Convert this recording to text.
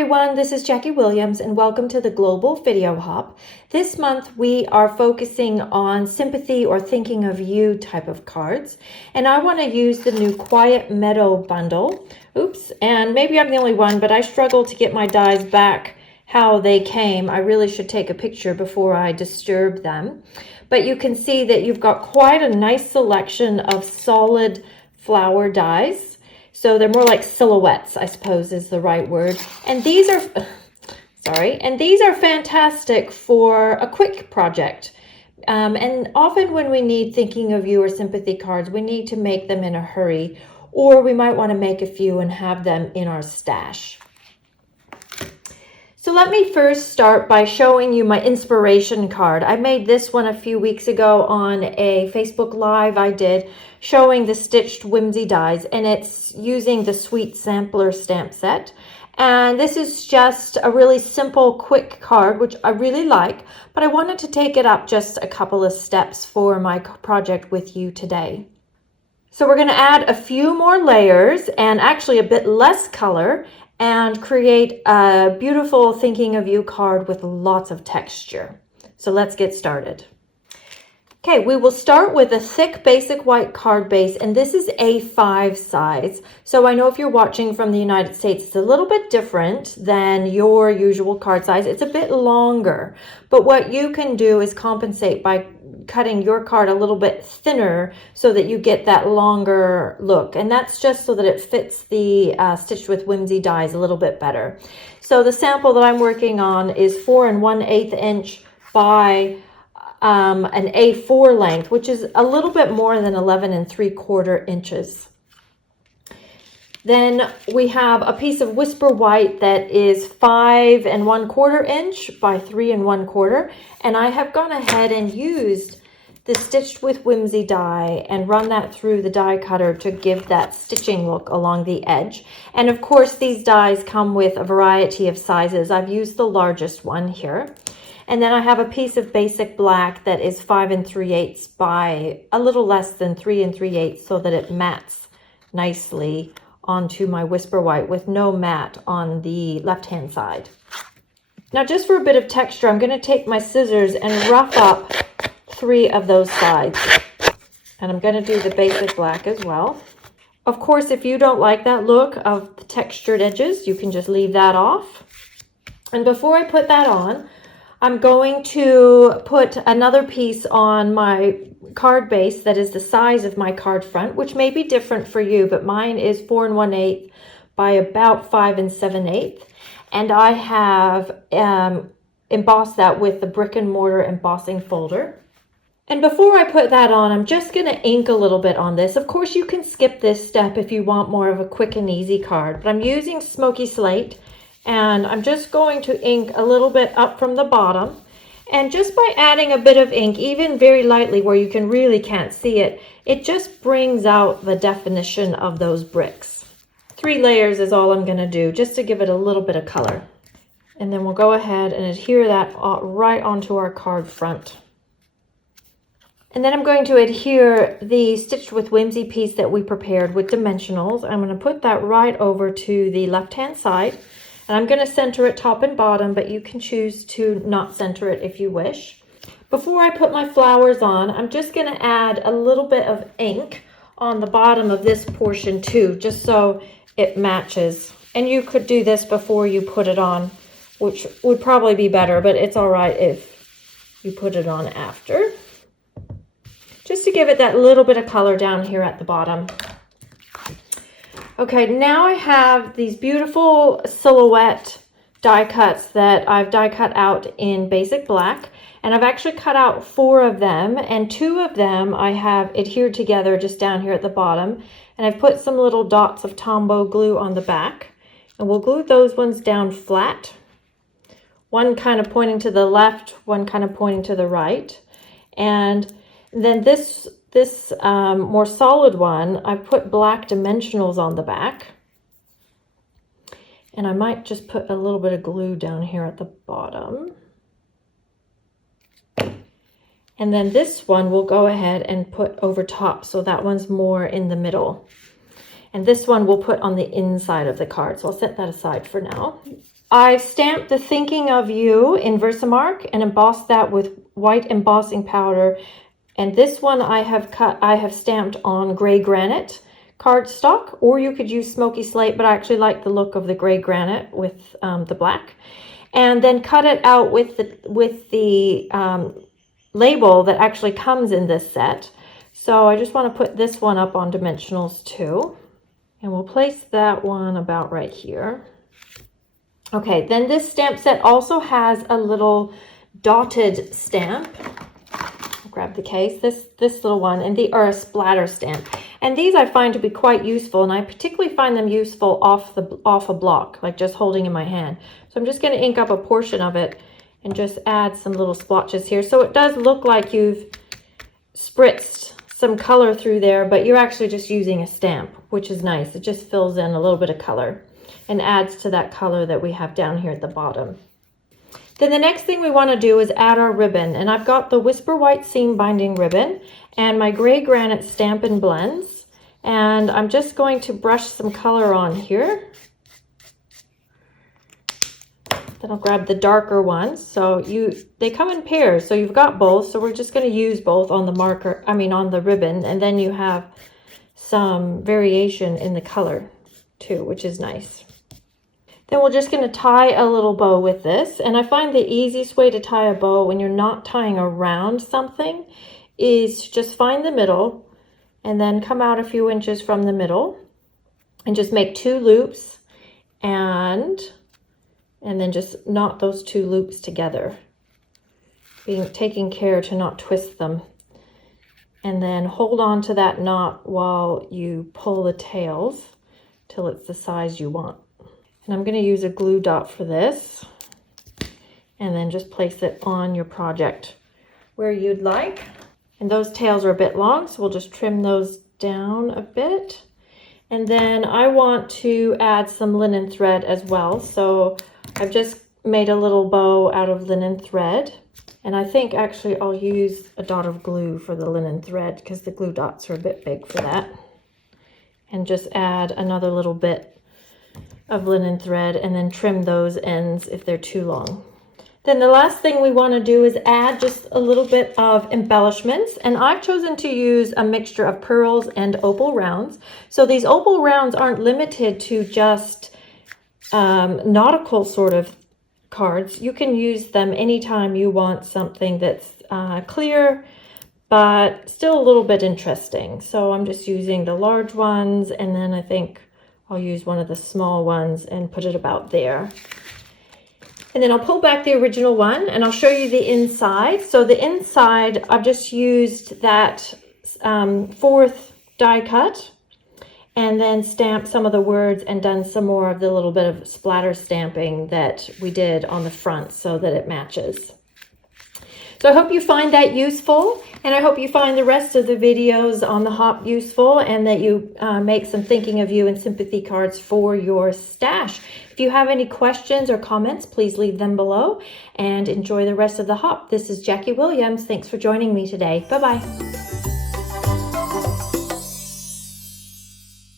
everyone, this is Jackie Williams and welcome to the Global Video Hop. This month we are focusing on sympathy or thinking of you type of cards, and I want to use the new Quiet Meadow bundle. Oops, and maybe I'm the only one, but I struggle to get my dies back how they came. I really should take a picture before I disturb them. But you can see that you've got quite a nice selection of solid flower dies. So they're more like silhouettes, I suppose is the right word. And these are, these are fantastic for a quick project. And often when we need thinking of you or sympathy cards, we need to make them in a hurry, or we might want to make a few and have them in our stash. So let me first start by showing you my inspiration card. I made this one a few weeks ago on a Facebook Live I did, showing the stitched whimsy dies, and it's using the Sweet Sampler stamp set. And this is just a really simple, quick card, which I really like, but I wanted to take it up just a couple of steps for my project with you today. So we're going to add a few more layers and actually a bit less color, and create a beautiful thinking of you card with lots of texture. So let's get started. Okay, we will start with a thick basic white card base, and this is A5 size. So I know if you're watching from the United States, it's a little bit different than your usual card size. It's a bit longer, but what you can do is compensate by cutting your card a little bit thinner so that you get that longer look, and that's just so that it fits the Stitched with Whimsy dies a little bit better. So the sample that I'm working on is 4 1/8 inch by an A4 length, which is a little bit more than 11 3/4 inches. Then we have a piece of Whisper White that is 5 1/4 inch by 3 1/4, and I have gone ahead and used the Stitched with Whimsy die and run that through the die cutter to give that stitching look along the edge. And of course these dies come with a variety of sizes. I've used the largest one here. And then I have a piece of basic black that is 5 3/8 by a little less than 3 3/8, so that it mats nicely onto my Whisper White with no mat on the left-hand side. Now just for a bit of texture, I'm going to take my scissors and rough up 3 of those sides. And I'm going to do the basic black as well. Of course, if you don't like that look of the textured edges, you can just leave that off. And before I put that on, I'm going to put another piece on my card base that is the size of my card front, which may be different for you, but mine is 4 1/8 by about 5 7/8. And I have embossed that with the brick and mortar embossing folder. And before I put that on, I'm just going to ink a little bit on this. Of course, you can skip this step if you want more of a quick and easy card, but I'm using Smoky Slate, and I'm just going to ink a little bit up from the bottom. And just by adding a bit of ink, even very lightly where you really can't see it, it just brings out the definition of those bricks. 3 layers is all I'm going to do, just to give it a little bit of color. And then we'll go ahead and adhere that right onto our card front. And then I'm going to adhere the Stitched with Whimsy piece that we prepared with dimensionals. I'm going to put that right over to the left-hand side. And I'm going to center it top and bottom, but you can choose to not center it if you wish. Before I put my flowers on, I'm just going to add a little bit of ink on the bottom of this portion too, just so it matches. And you could do this before you put it on, which would probably be better, but it's all right if you put it on after. Just to give it that little bit of color down here at the bottom. Okay, now I have these beautiful silhouette die cuts that I've die cut out in basic black, and I've actually cut out 4 of them, and 2 of them I have adhered together just down here at the bottom, and I've put some little dots of Tombow glue on the back, and we'll glue those ones down flat, one kind of pointing to the left, one kind of pointing to the right. And then this more solid one, I put black dimensionals on the back. And I might just put a little bit of glue down here at the bottom. And then this one we'll go ahead and put over top, so that one's more in the middle. And this one we'll put on the inside of the card, so I'll set that aside for now. I've stamped the Thinking of You in Versamark and embossed that with white embossing powder. And this one I have stamped on gray granite cardstock, or you could use smoky slate, but I actually like the look of the gray granite with the black. And then cut it out with the label that actually comes in this set. So I just want to put this one up on dimensionals too. And we'll place that one about right here. Okay, then this stamp set also has a little dotted stamp. I'll grab the case, this little one, and or a splatter stamp. And these I find to be quite useful, and I particularly find them useful off a block, like just holding in my hand. So I'm just going to ink up a portion of it and just add some little splotches here. So it does look like you've spritzed some color through there, but you're actually just using a stamp, which is nice. It just fills in a little bit of color and adds to that color that we have down here at the bottom. Then the next thing we want to do is add our ribbon, and I've got the Whisper White seam binding ribbon and my gray granite Stampin Blends, and I'm just going to brush some color on here. Then I'll grab the darker ones. So they come in pairs, so you've got both. So we're just going to use both on the marker, on the ribbon, and then you have some variation in the color too, which is nice. Then we're just going to tie a little bow with this. And I find the easiest way to tie a bow when you're not tying around something is just find the middle and then come out a few inches from the middle and just make 2 loops and then just knot those 2 loops together, taking care to not twist them. And then hold on to that knot while you pull the tails till it's the size you want. And I'm going to use a glue dot for this, and then just place it on your project where you'd like. And those tails are a bit long, so we'll just trim those down a bit. And then I want to add some linen thread as well. So I've just made a little bow out of linen thread. And I think actually I'll use a dot of glue for the linen thread because the glue dots are a bit big for that. And just add another little bit of linen thread and then trim those ends if they're too long. Then the last thing we want to do is add just a little bit of embellishments, and I've chosen to use a mixture of pearls and opal rounds. So these opal rounds aren't limited to just nautical sort of cards. You can use them anytime you want something that's clear but still a little bit interesting. So I'm just using the large ones, and then I think I'll use one of the small ones and put it about there. And then I'll pull back the original one and I'll show you the inside. So the inside, I've just used that 4th die cut and then stamped some of the words and done some more of the little bit of splatter stamping that we did on the front so that it matches. So I hope you find that useful, and I hope you find the rest of the videos on the hop useful, and that you make some Thinking of You and Sympathy cards for your stash. If you have any questions or comments, please leave them below, and enjoy the rest of the hop. This is Jackie Williams. Thanks for joining me today. Bye-bye.